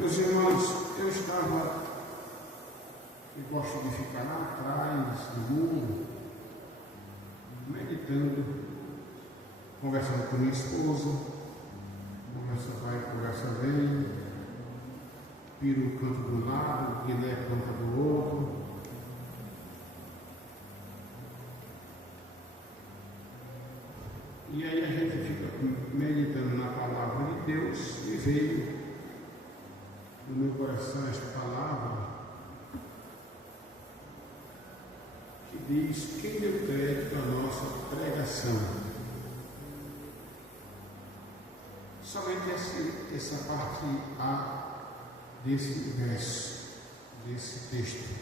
Meus irmãos, eu estava, eu gosto de ficar lá atrás do mundo, meditando, conversando com minha esposa, conversa vai, conversa vem, Piro canta de um lado, Guilherme canta do outro. E aí a gente fica meditando na palavra de Deus e veio no meu coração esta palavra que diz: quem deu crédito à nossa pregação? Somente essa parte A desse verso, desse texto,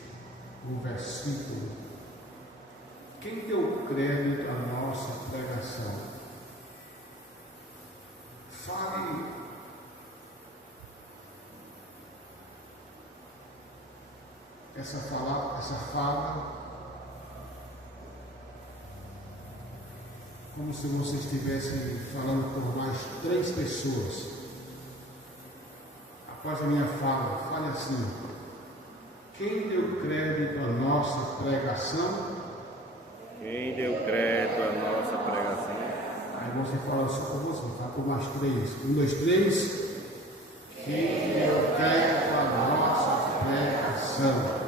o versículo. Quem deu crédito à nossa pregação? Fale essa fala como se você estivesse falando por mais 3 pessoas. Após a minha fala, fale assim: quem deu crédito à nossa pregação? Quem deu crédito à nossa pregação? Aí você fala só por você, fala por mais 3. 1, 2, 3. Quem deu crédito à nossa pregação?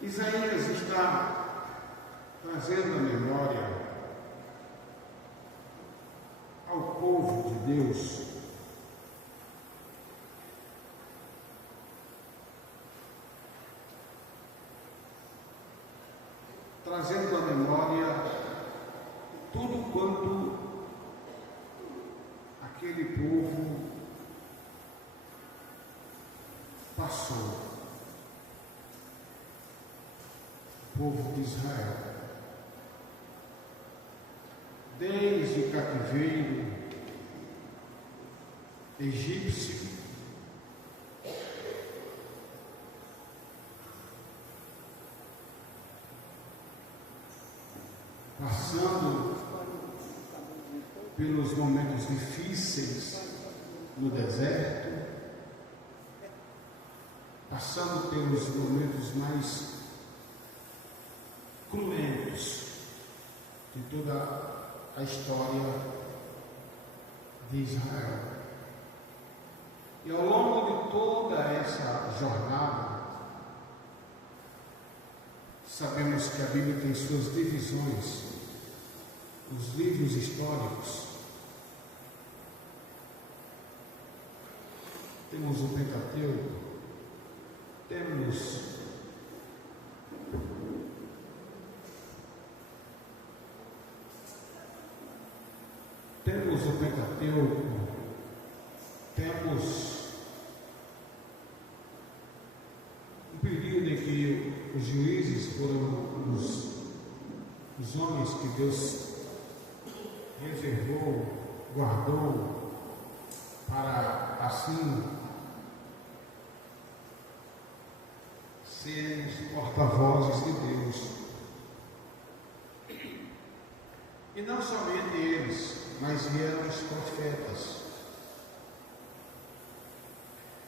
Isaías está trazendo a memória ao povo de Deus trazendo à memória tudo quanto aquele povo passou, o povo de Israel, desde o cativeiro egípcio, passando pelos momentos difíceis no deserto, passando pelos momentos mais cruentos de toda a história de Israel. E ao longo de toda essa jornada, sabemos que a Bíblia tem suas divisões, os livros históricos. Temos o Pentateuco, temos o Pentateuco, temos um período em que os juízes foram os homens que Deus reservou, guardou, para assim serem os porta-vozes de Deus. E não somente eles, mas vieram os profetas.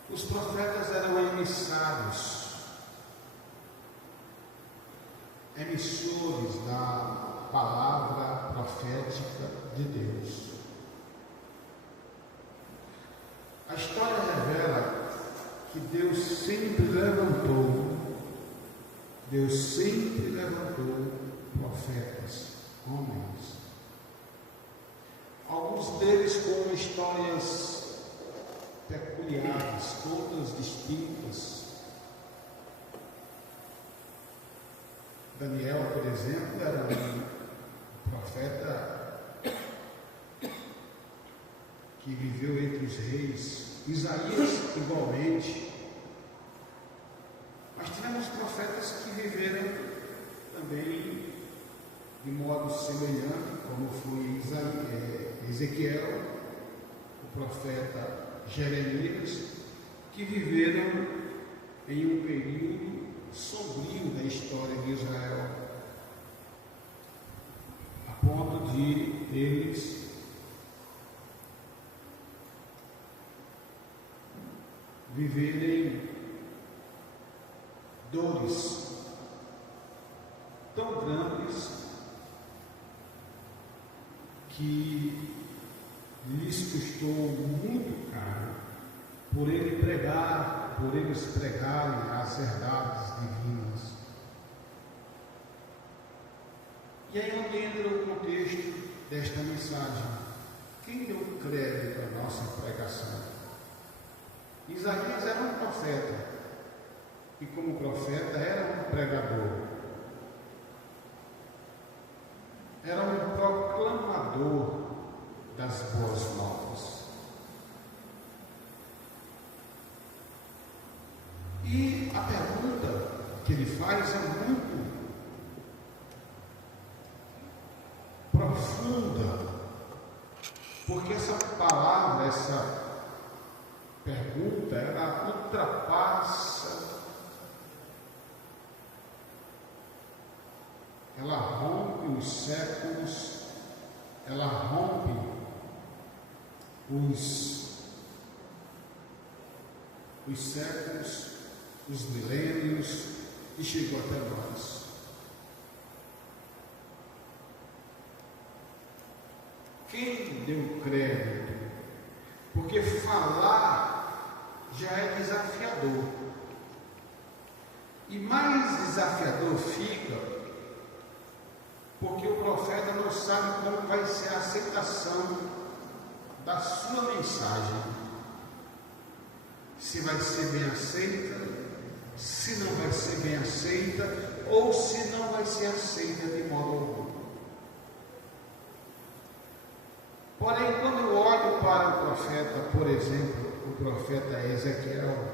Os profetas eram emissores da palavra profética de Deus. A história revela que Deus sempre levantou profetas, homens. Alguns deles com histórias peculiares, todas distintas. Daniel, por exemplo, era um profeta que viveu entre os reis. Isaías, igualmente. Mas tivemos profetas que viveram também de modo semelhante, como foi Ezequiel, o profeta Jeremias, que viveram em um período sombrio da história de Israel, a ponto de eles viverem dores tão grandes que lhes custou muito caro por eles pregarem as verdades divinas. E aí onde entra o contexto desta mensagem. Quem deu crédito à nossa pregação? Isaías era um profeta, e como profeta era um pregador, era um proclamador das boas novas. E a pergunta que ele faz é muito profunda, porque essa palavra, essa pergunta, ela ultrapassa, ela rompe os séculos, ela rompe os séculos, os milênios, e chegou até nós. Quem deu crédito? Porque falar já é desafiador. E mais desafiador fica porque o profeta não sabe como vai ser a aceitação da sua mensagem. Se vai ser bem aceita, se não vai ser bem aceita, ou se não vai ser aceita de modo algum. Porém, quando eu olho para o profeta, por exemplo, o profeta Ezequiel,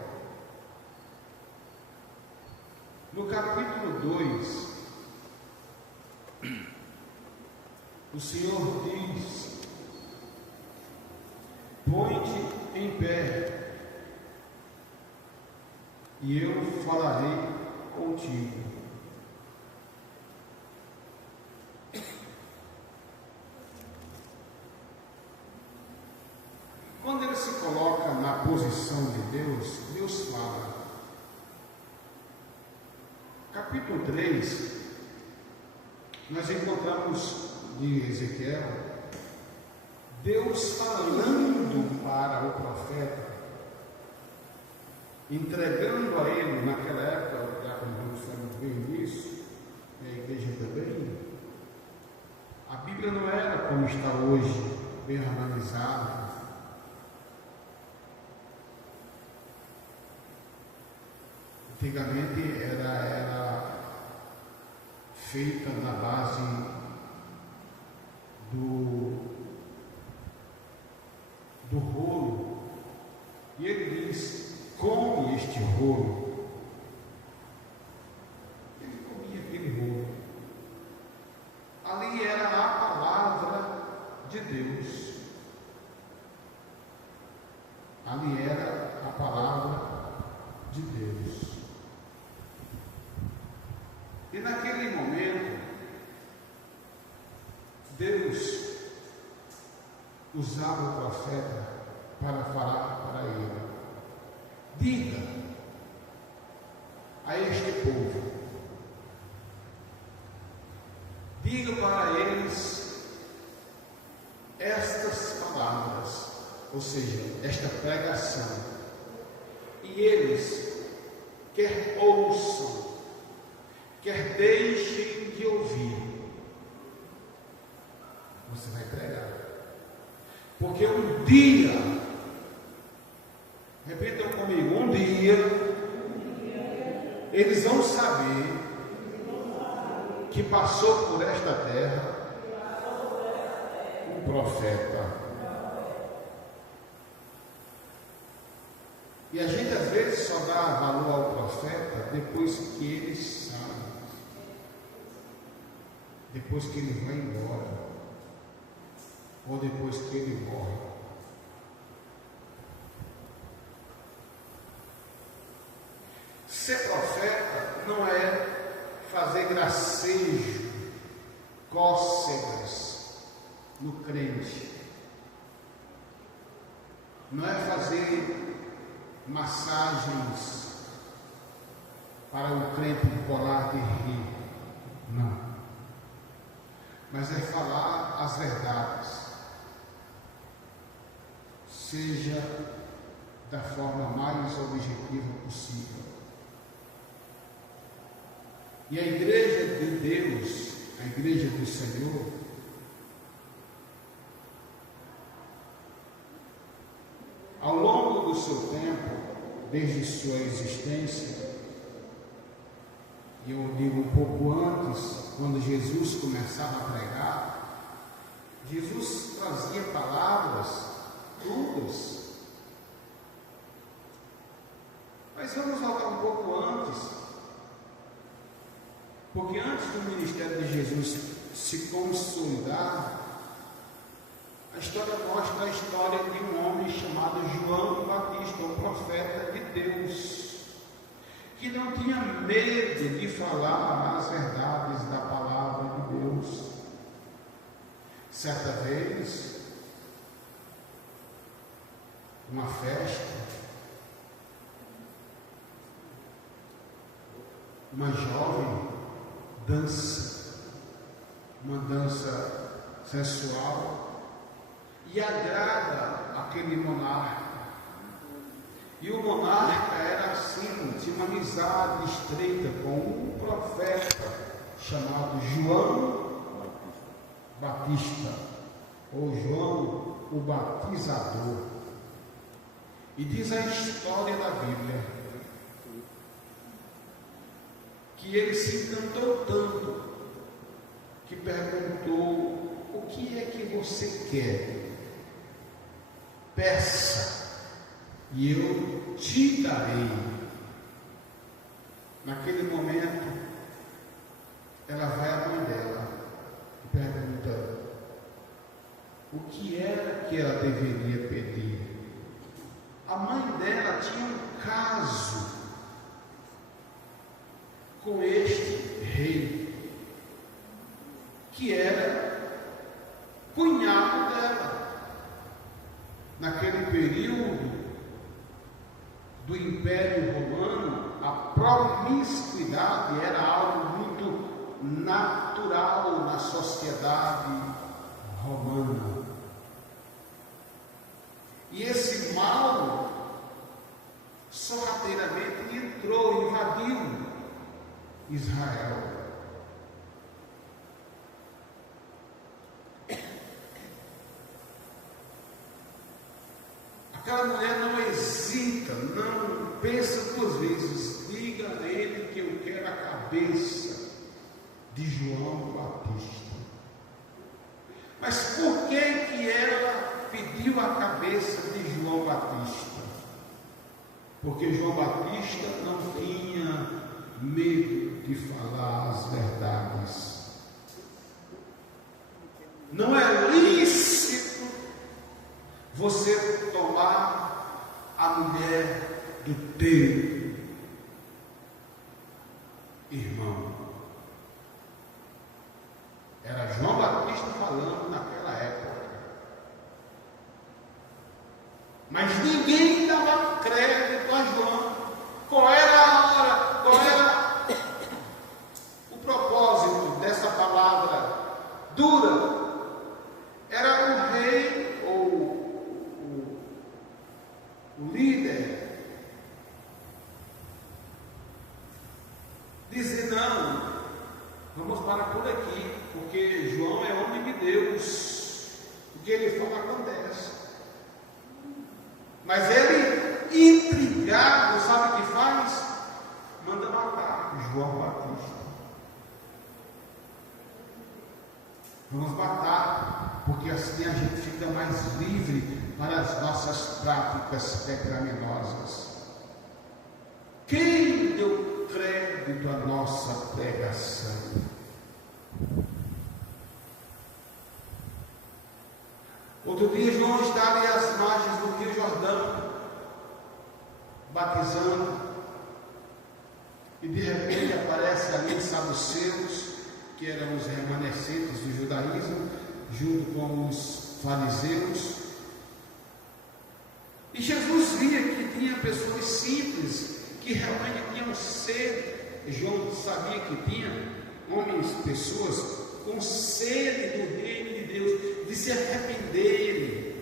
no capítulo 2, o Senhor diz: põe-te em pé, e eu falarei contigo. Quando ele se coloca na posição de Deus, Deus fala. Capítulo 3, nós encontramos de Ezequiel, Deus falando para o profeta, entregando a ele, naquela época, já como nós estamos bem nisso, e a igreja também, a Bíblia não era como está hoje, bem organizada. Antigamente era feita na base do rolo, e ele diz: come este rolo. Ele comia aquele rolo. Ali era a palavra de Deus. Ali era a palavra de Deus. E naquele momento, Deus usava o profeta para falar para ele: diga a este povo, diga para eles estas palavras, ou seja, esta pregação, e eles quer ouçam, quer deixem de ouvir, você vai pregar. Porque um dia, repitam comigo, um dia, eles vão saber que passou por esta terra um profeta. E a gente às vezes só dá valor ao profeta depois que ele sai, depois que ele vai embora, ou depois que ele morre. Ser profeta não é fazer gracejo, cócegas no crente, não é fazer massagens para o crente colar de rir. Não. Mas é falar as verdades, seja da forma mais objetiva possível. E a igreja de Deus, a igreja do Senhor, ao longo do seu tempo, desde sua existência, e eu digo um pouco antes, quando Jesus começava a pregar, Jesus trazia palavras crudas. Mas vamos voltar um pouco antes, porque antes do ministério de Jesus se consolidar, a história mostra a história de um homem chamado João Batista, um profeta de Deus, que não tinha medo de falar as verdades da palavra de Deus. Certa vez, uma festa, uma jovem dança, uma dança sensual, e agrada aquele monarca. E o monarca era assim, tinha uma amizade estreita com um profeta chamado João Batista, ou João o Batizador. E diz a história da Bíblia que ele se encantou tanto que perguntou: o que é que você quer? Peça e eu te darei. Naquele momento, ela vai à mãe dela e pergunta o que era que ela deveria pedir. A mãe dela tinha um caso com este rei, que era cunhado dela. Naquele período do Império Romano, a promiscuidade era algo muito natural na sociedade romana. E esse mal sorrateiramente entrou, invadiu Israel. Aquela mulher não hesita, não pensa duas vezes, diga a ele que eu quero a cabeça de João Batista. Mas por que ela pediu a cabeça de João Batista? Porque João Batista não tinha medo de falar as verdades. Não é lícito você tomar a mulher do teu irmão. Era João Batista falando naquela época. Mas ninguém dava crédito a João. Qual era a hora? Qual era o propósito dessa palavra dura? Era o rei ou o líder dizer: não, vamos parar por aqui, porque João é homem de Deus, o que ele fala acontece. Mas ele, intrigado, sabe o que faz? Manda matar João Batista. Vamos matar, porque assim a gente fica mais livre para as nossas práticas pecaminosas. Quem deu crédito à nossa pregação? Outro dia João estava ali às margens do Rio Jordão, batizando, e de repente aparece ali os saduceus, que eram os remanescentes do judaísmo, junto com os fariseus. E Jesus via que tinha pessoas simples que realmente tinham sede. João sabia que tinha homens, pessoas com sede do reino de Deus, de se arrependerem,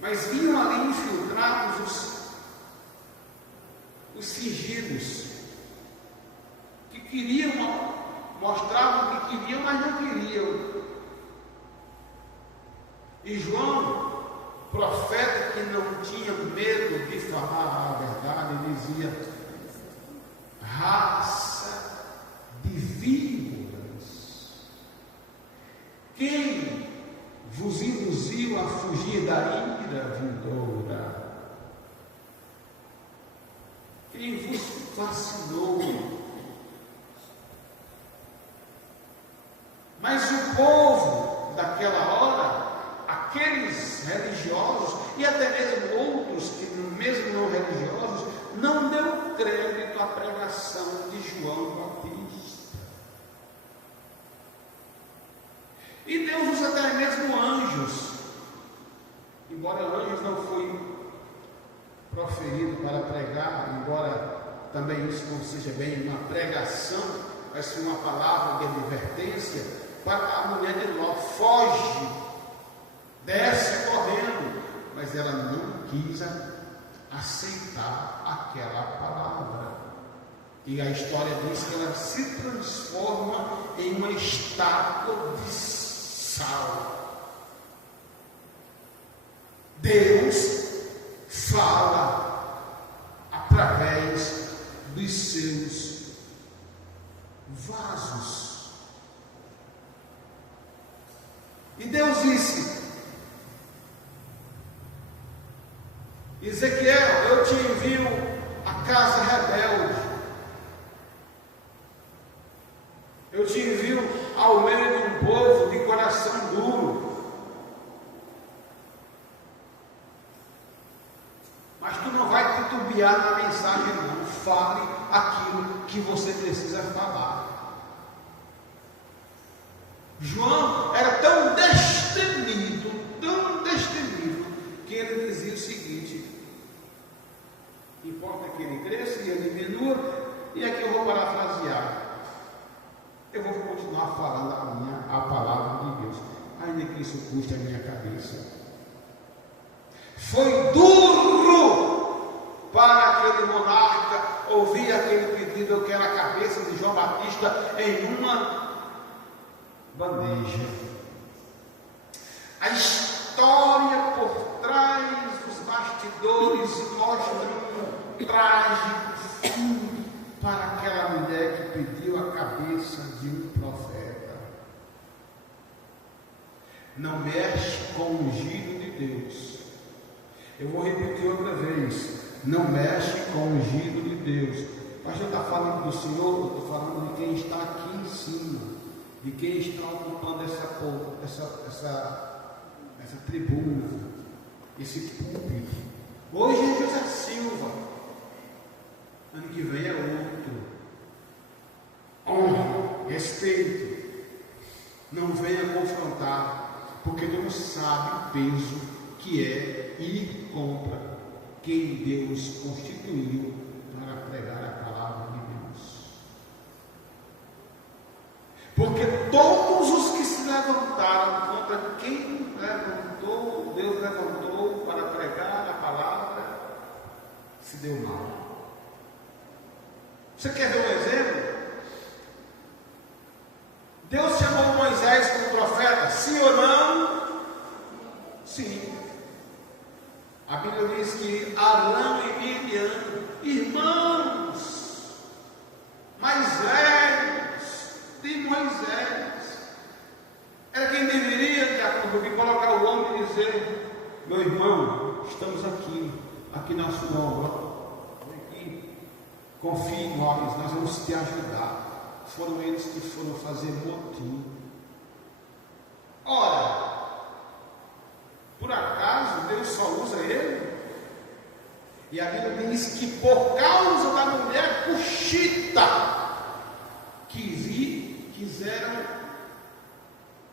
mas vinham ali infiltrados os fingidos, que queriam, mostravam que queriam, mas não queriam. E João, profeta que não tinha medo de falar a verdade, dizia: raça de víboras, quem vos induziu a fugir da ira vindoura? Quem vos fascinou? Mas o povo daquela hora, aqueles religiosos e até mesmo outros que mesmo não religiosos, não deu crédito à pregação de João Batista. E Deus usa até mesmo anjos, embora anjos não foi proferido para pregar, embora também isso não seja bem uma pregação, mas sim uma palavra de advertência para a mulher de Ló: foge, desce correndo, mas ela não quis aceitar aquela palavra. E a história diz que ela se transforma em uma estátua de sal. Deus fala através dos seus vasos. E Deus disse: Ezequiel, eu te envio a casa rebelde, eu te envio ao meio de um povo de coração duro, mas tu não vai titubear na mensagem, não. Fale aquilo que você precisa falar. João era tão destemido, que ele dizia o seguinte: importa que ele cresça e ele diminua. E aqui eu vou parafrasear, eu vou continuar falando a palavra de Deus, ainda que isso custe a minha cabeça. Foi duro para aquele monarca ouvir aquele pedido: eu quero a cabeça de João Batista em uma bandeja. A história por trás dos bastidores mostra um trágico fim para aquela mulher que pediu a cabeça de um profeta. Não mexe com o ungido de Deus. Eu vou repetir outra vez: não mexe com o ungido de Deus. O pastor está falando do Senhor, eu estou falando de quem está aqui em cima, de quem está ocupando essa tribuna, esse púlpito. Hoje é José Silva, ano que vem é outro. Honra, respeito, não venha confrontar, porque tu não sabe o peso que é ir contra quem Deus constituiu para pregar a palavra de Deus. Porque todos os que se levantaram contra quem levantou, Deus levantou para pregar a palavra, se deu mal. Você quer ver um exemplo? Deus chamou Moisés como profeta, sim ou não? Sim. A Bíblia diz que Arão e Miriam, irmãos mais velhos de Moisés, era quem deveria, de acordo com colocar o homem e dizer: meu irmão, estamos aqui na sua obra, aqui, confie em nós vamos te ajudar. Foram eles que foram fazer motim. Ora, por acaso Deus só usa ele? E a Bíblia diz que por causa da mulher cuxita, quiseram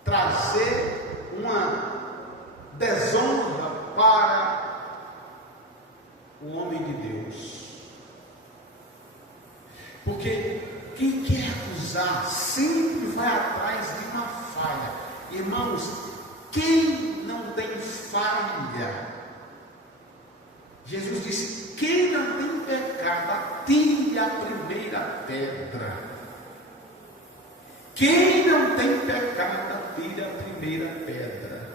trazer uma desonra para o homem de Deus. Porque quem quer acusar sempre vai atrás de uma falha. Irmãos, quem não tem falha? Jesus disse: quem não tem pecado, atire a primeira pedra. Quem não tem pecado, atire a primeira pedra.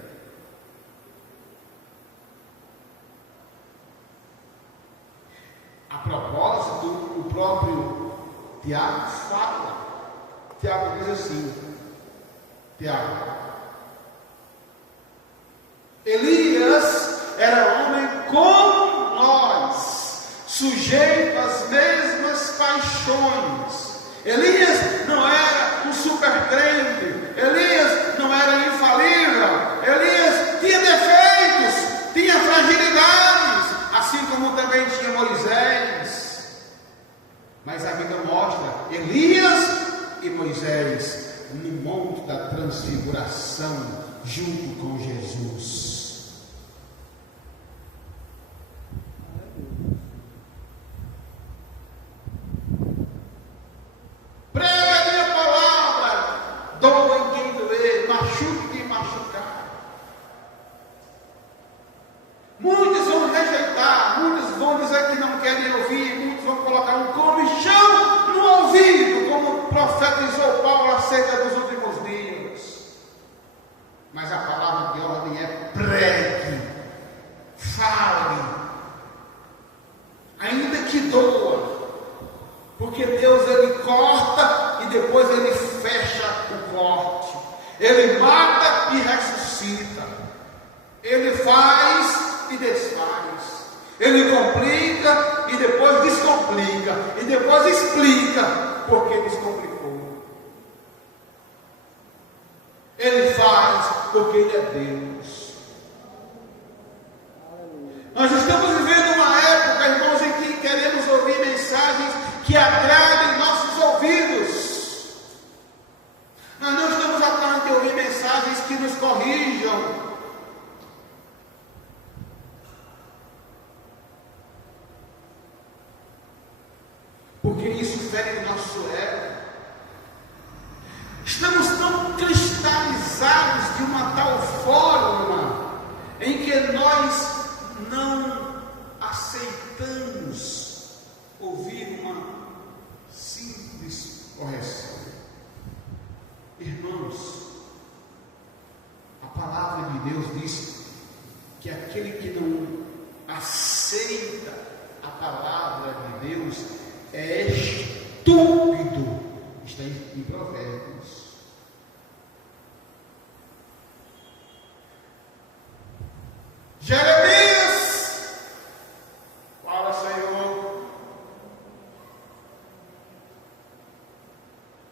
A propósito, o próprio Tiago fala. Tiago diz assim: Tiago, Elias era homem como nós, sujeito às mesmas paixões. Elias não era um super crente, Elias não era infalível, Elias tinha defeitos, tinha fragilidades, assim como também tinha Moisés. Mas a Bíblia mostra Elias e Moisés no monte da transfiguração junto com Jesus. Prega a minha palavra, doa em quem doer, machuque quem machucar. Muitos vão rejeitar, muitos vão dizer que não querem ouvir, muitos vão colocar um comichão no ouvido, como profetizou Paulo acerca dos últimos dias. Mas a palavra de ordem é: pregue, fale, ainda que doa. Porque Deus, ele corta e depois ele fecha o corte. Ele mata e ressuscita. Ele faz e desfaz. Ele complica e depois descomplica. E depois explica porque descomplicou. Ele faz porque ele é Deus. Nós estamos vivendo uma época, irmãos, em que queremos ouvir mensagens que agradem nossos ouvidos. Nós não estamos atrás de ouvir mensagens que nos corrijam. Porque isso fere o nosso ego. Estamos tão cristalizados de uma tal forma em que nós não aceitamos ouvir uma simples correção. Irmãos, a palavra de Deus diz que aquele que não aceita a palavra de Deus é estúpido. Está em Provérbios. Jeremias, fala, Senhor,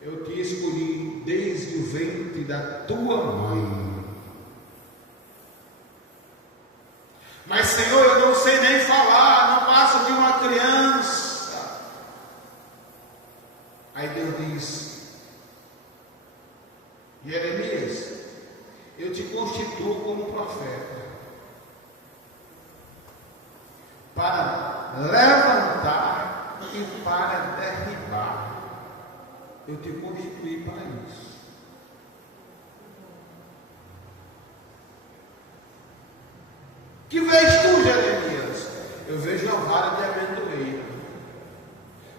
eu te escolhi desde o ventre da tua mãe. Mas, Senhor, eu não sei nem falar, não passo de uma criança. Aí Deus diz: Jeremias, eu te constituo como profeta para levantar e para derribar. Eu te constituí para isso. Que vês tu, Jeremias? Eu vejo a vara de amendoeira.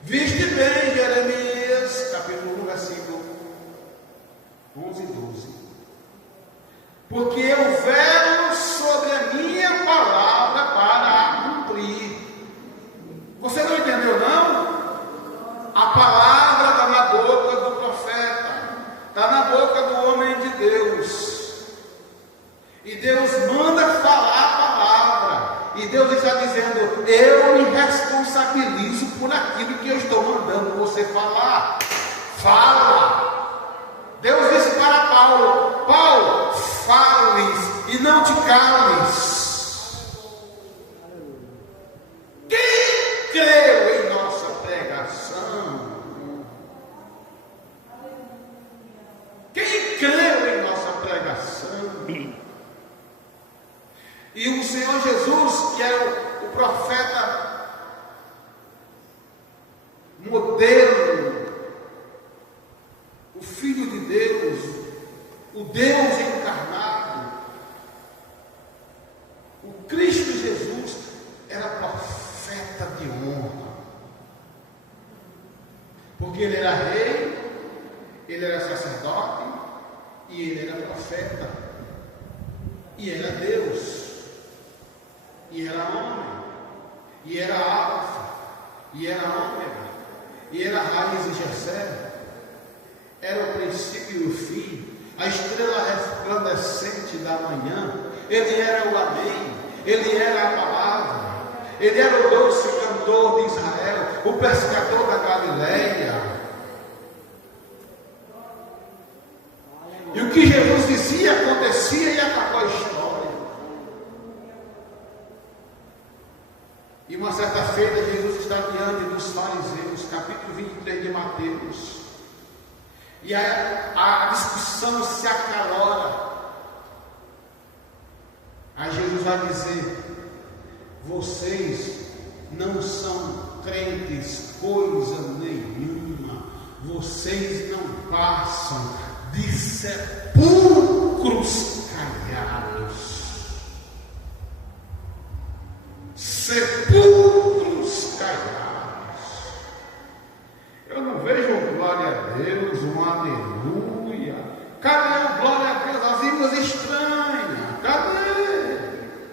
Viste bem, Jeremias, capítulo 1, versículo 11 e 12. Porque eu velo sobre a minha palavra para a cumprir. Você não entendeu, não? A palavra está na boca do profeta, está na boca do homem de Deus. E Deus manda falar a palavra. E Deus está dizendo: eu me responsabilizo por aquilo que eu estou mandando você falar. Fala. Deus disse para Paulo: Paulo, fales e não te cales. Quem creu em nossa pregação? Quem creu em nossa pregação? E o Senhor Jesus, que é o profeta modelo, o Filho de Deus, o Deus encarnado, o Cristo Jesus, era profeta de honra, porque ele era rei, ele era sacerdote e ele era profeta, e era Deus, e era homem, e era alfa, e era ômega, e era a raiz de Jessé, era o princípio e o fim, a estrela resplandecente da manhã. Ele era o Amém, ele era a palavra, ele era o doce cantor de Israel, o pescador da Galileia. E o que Jesus dizia acontecia e acabou a história. E uma certa feita Jesus está diante dos fariseus, capítulo 23 de Mateus, e a discussão se acalora. Aí Jesus vai dizer: vocês não são crentes coisa nenhuma, vocês não passam de sepulcros caiados. Sepulcros caiados. Eu não vejo um glória a Deus, um aleluia. Cadê o glória a Deus? As línguas estranhas. Cadê?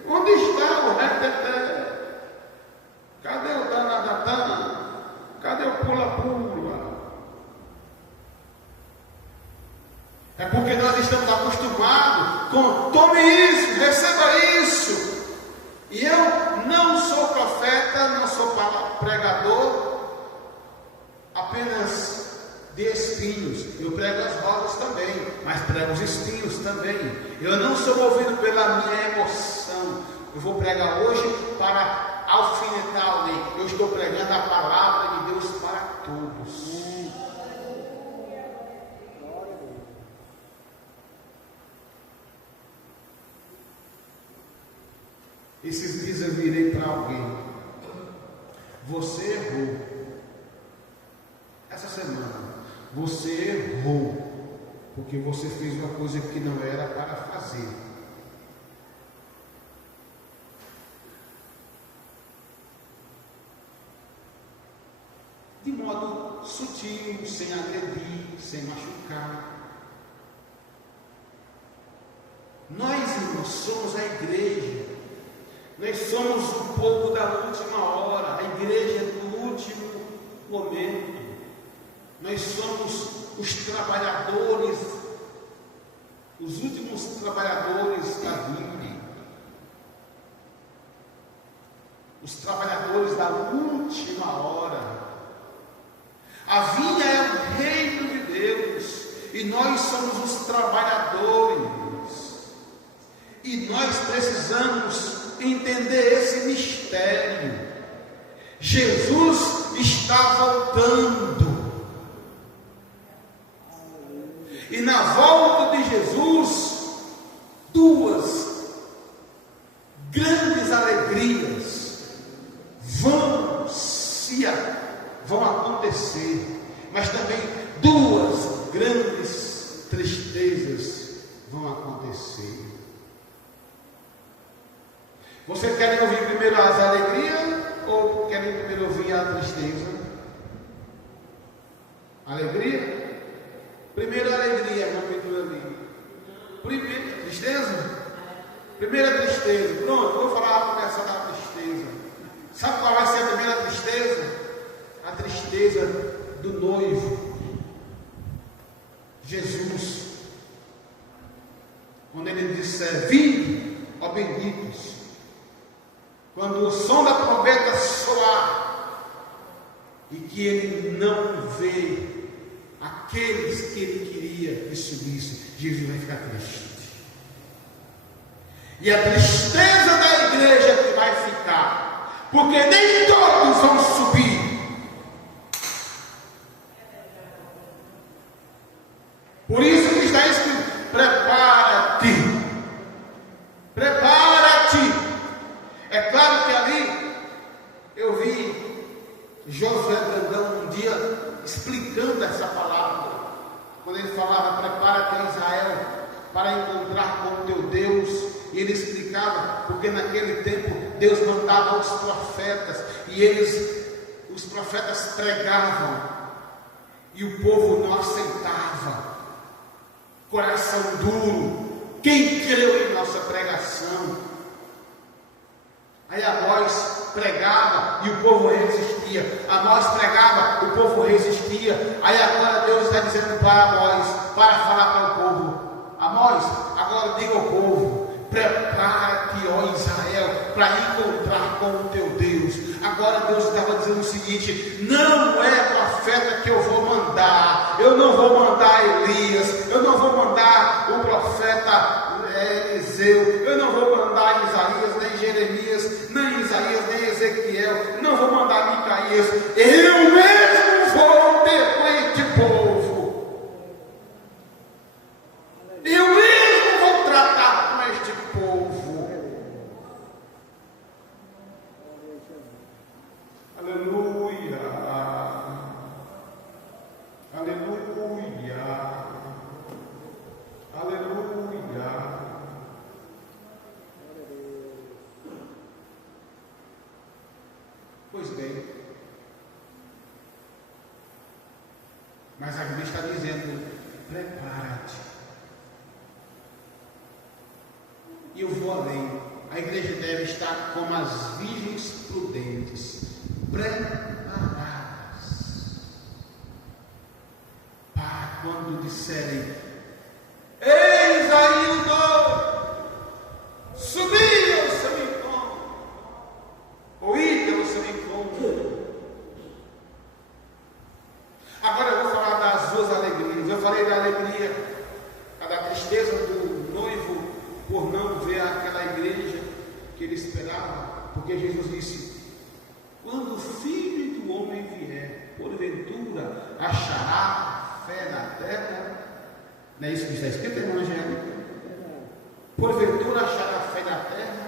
Onde está o reteté? Cadê o danadatã? Cadê o pula-pula? É porque nós estamos acostumados com: tome isso, receba isso. E eu não sou profeta, não sou pregador apenas de espinhos. Eu prego as rosas também, mas prego os espinhos também. Eu não sou movido pela minha emoção. Eu vou pregar hoje para alfinetar alguém. Eu estou pregando a palavra de Deus para todos. Esses dias eu virei para alguém: você errou. Essa semana, você errou, porque você fez uma coisa que não era para fazer. De modo sutil, sem agredir, sem machucar. Nós, irmãos, somos a igreja. Nós somos o povo da última hora, a igreja do último momento. Nós somos os trabalhadores, os últimos trabalhadores da vida, os trabalhadores da última hora. A vinha é o reino de Deus e nós somos os trabalhadores, e nós precisamos entender esse mistério. Jesus está voltando, e na volta de Jesus, duas grandes alegrias vão acontecer, mas também duas grandes tristezas vão acontecer. Você quer ouvir primeiro as alegrias ou quer primeiro ouvir a tristeza? Alegria? Primeira alegria, capítulo ali. Primeira tristeza? Primeira tristeza. Pronto, vou falar, começar da tristeza. Sabe qual vai ser a primeira tristeza? A tristeza do noivo, Jesus. Quando ele disser: vinde, ó benditos. Quando o som da trombeta soar, e que ele não vê aqueles que ele queria que subisse, Jesus vai ficar triste. E a tristeza da igreja que vai ficar, porque nem todos vão subir. Por isso que está escrito: prepara-te, prepara-te. É claro que ali eu vi Josué Brandão um dia explicando essa palavra, quando ele falava: prepara-te, Israel, para encontrar com o teu Deus. E ele explicava, porque naquele tempo Deus mandava os profetas, e os profetas pregavam, e o povo não aceitava, coração duro. Quem creu em nossa pregação? Aí Amós pregava e o povo resistia. Amós pregava, o povo resistia. Aí agora Deus está dizendo para Amós, para falar para o povo: Amós, agora diga ao povo: prepara-te, ó Israel, para encontrar com o teu Deus. Agora Deus estava dizendo o seguinte: não é profeta que eu vou mandar. Eu não vou mandar Elias, eu não vou mandar o profeta Eliseu, eu não vou mandar Isaías, nem Jeremias, nem Isaías, nem Ezequiel, não vou mandar Micaías. Eu mesmo vou ter com este povo. Eu mesmo vou tratar com este povo. Aleluia. Aleluia. Aleluia. Pois bem, mas a Bíblia está dizendo: prepara-te. E eu vou além. A igreja deve estar como as virgens prudentes, preparadas, para quando disserem: eis aí o doido, subi ao seu encontro, ou ide ao seu encontro. Agora eu vou falar das duas alegrias. Eu falei da alegria, da tristeza do noivo por não ver aquela igreja que ele esperava, porque Jesus disse: quando o Filho do Homem vier, porventura achará fé na terra? Não é isso que está escrito, irmão Angélica? Porventura achará fé na terra?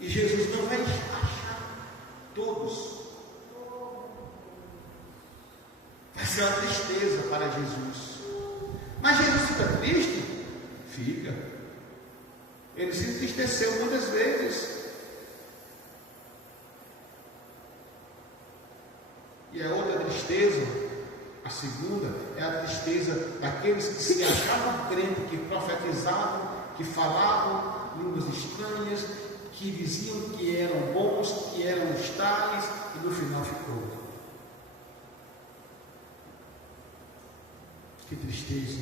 E Jesus não vai achar todos. Vai ser uma tristeza para Jesus. Mas Jesus fica triste? Fica. Ele se entristeceu muitas vezes. E a outra tristeza, a segunda, é a tristeza daqueles que se achavam crentes, que profetizavam, que falavam línguas estranhas, que diziam que eram bons, que eram os tais, e no final ficou. Que tristeza.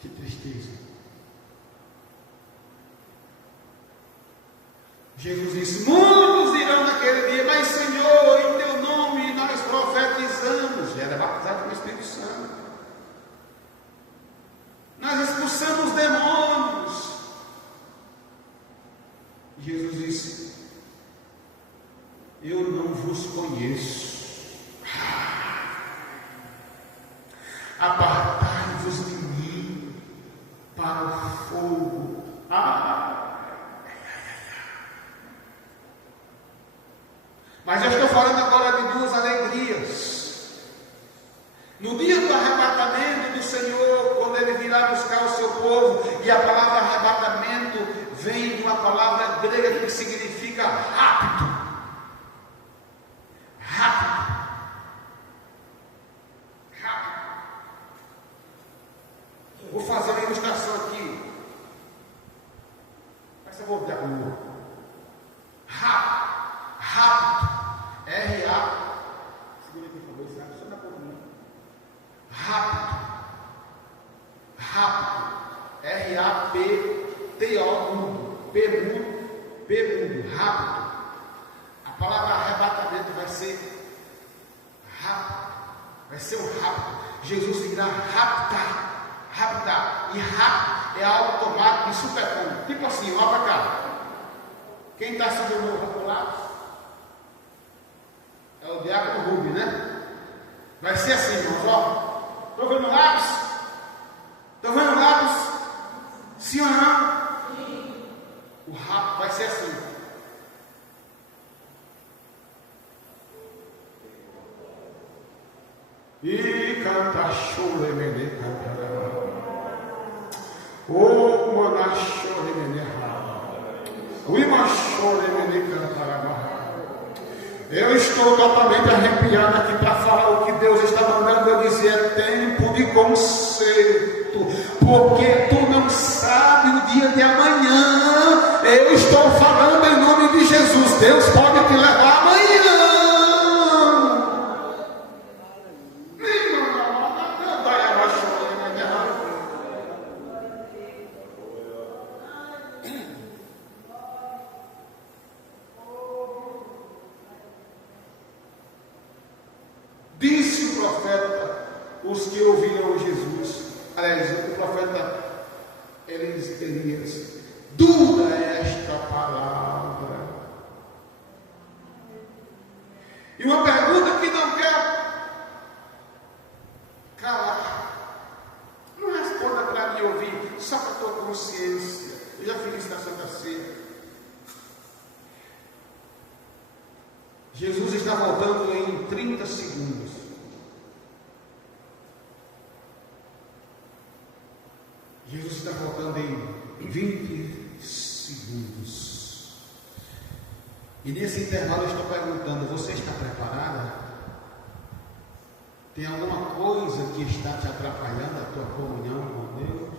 Que tristeza. Jesus disse: muitos irão naquele dia, mas Senhor, em teu nome nós profetizamos. Era batizado com o Espírito Santo. Nós expulsamos demônios. Jesus disse: eu não vos conheço. Apartai-vos de mim para o fogo. Mas eu estou falando agora de duas alegrias. No dia do arrebatamento do Senhor, quando Ele virá buscar o seu povo, e a palavra arrebatamento vem de uma palavra grega que significa rápido. Rápido. Vou fazer uma ilustração aqui. Mas eu vou ver a rua. Rápido. R-A. Segura aqui, por favor, só na pontinha. Rápido. R-A-P-T-O, mudo. P mudo. Rápido. A palavra arrebatamento vai ser rápido. Vai ser um rápido. Jesus irá raptar. E rápido é automático e supercom. Tipo assim, ó para cá. Quem está subindo o lápis? É o diácono Rubem, né? Vai ser assim, irmãos, ó. Estão vendo o lápis? Estão vendo o lápis? Sim ou não? Sim. O rápido vai ser assim. E canta chore mene canta. Oh, mana chore mene ha. Uima chore mene canta. Eu estou totalmente arrepiado aqui para falar o que Deus está mandando eu dizer. É tempo de conserto, porque tu não sabe o dia de amanhã. Eu estou falando em nome de Jesus. Deus pode te levar amanhã. Disse o profeta, os que ouviram Jesus, aliás, o profeta Elias, dura esta palavra. E uma pergunta que não quer calar. Não responda para me ouvir, só para a tua consciência. Eu já fiz isso na Santa Ceia. Jesus está voltando em 30 segundos. Jesus está voltando em 20 segundos. E nesse intervalo eu estou perguntando: você está preparada? Tem alguma coisa que está te atrapalhando a tua comunhão com Deus?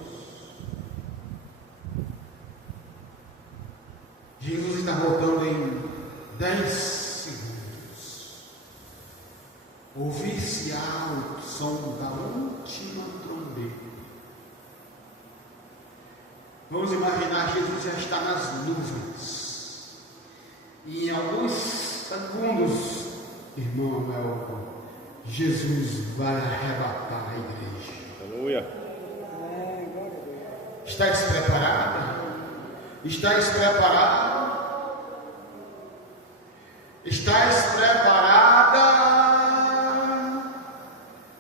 Jesus está voltando em 10 segundos. Ouvir-se-á o som da última trombeta. Vamos imaginar, Jesus já está nas nuvens. E em alguns segundos, irmão Melco, Jesus vai arrebatar a igreja. Aleluia. Estás preparada? Estás preparado? Estás preparada?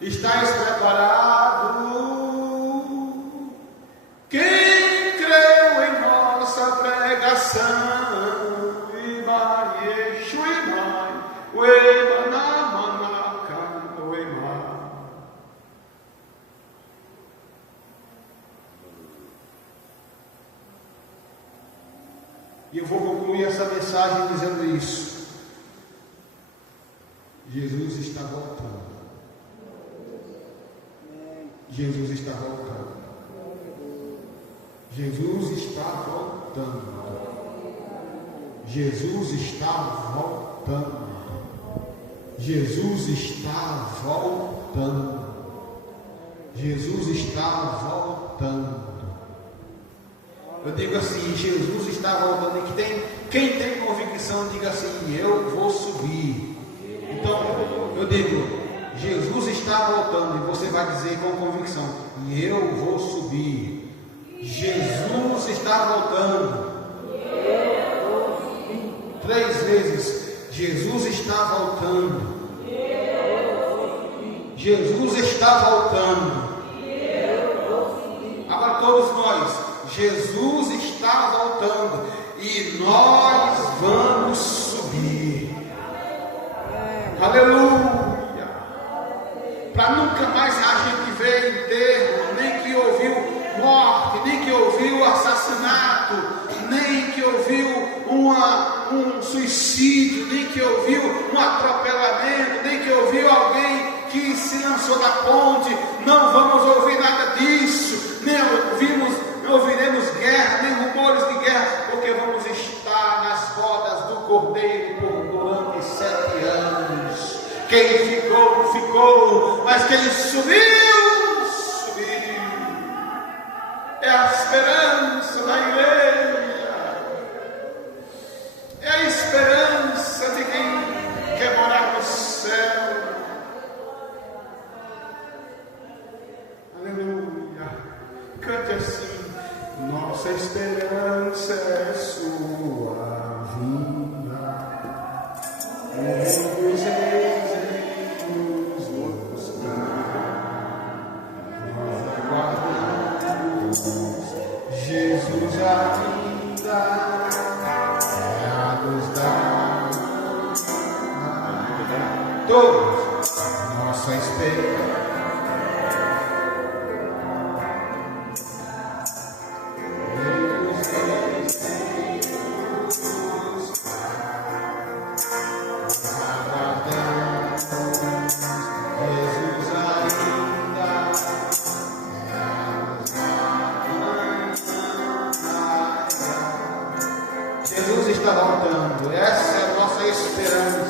Estás preparado? Quem creu em nossa pregação? E eu vou concluir essa mensagem dizendo isso. Jesus está voltando. Jesus está voltando. Jesus está voltando. Jesus está voltando. Jesus está voltando. Jesus está voltando. Eu digo assim: Jesus está voltando. E quem tem convicção, diga assim: eu vou subir. Então eu digo: Jesus está voltando. E você vai dizer com convicção: e eu vou subir. Jesus está voltando. 3 vezes: Jesus está voltando. Jesus está voltando. Agora todos nós: Jesus está voltando e nós vamos subir. Aleluia! Para nunca mais a gente ver enterro, nem que ouviu morte, nem que ouviu assassinato, nem que ouviu um suicídio, nem que ouviu um atropelamento, nem que ouviu alguém que se lançou da ponte. Não vamos ouvir nada disso, nem ouviremos guerra, nem rumores de guerra, porque vamos estar nas rodas do Cordeiro durante 7 anos. Quem ficou, ficou, mas quem subiu, subiu. É a esperança da igreja, é a esperança de quem quer morar no céu. Aleluia. Cante assim: nossa esperança é sua vinda. Muitos reis nos buscar. Nós aguardamos Jesus ainda é a nos dar. Todos, nossa esperança esperando. Jesus está voltando, essa é a nossa esperança.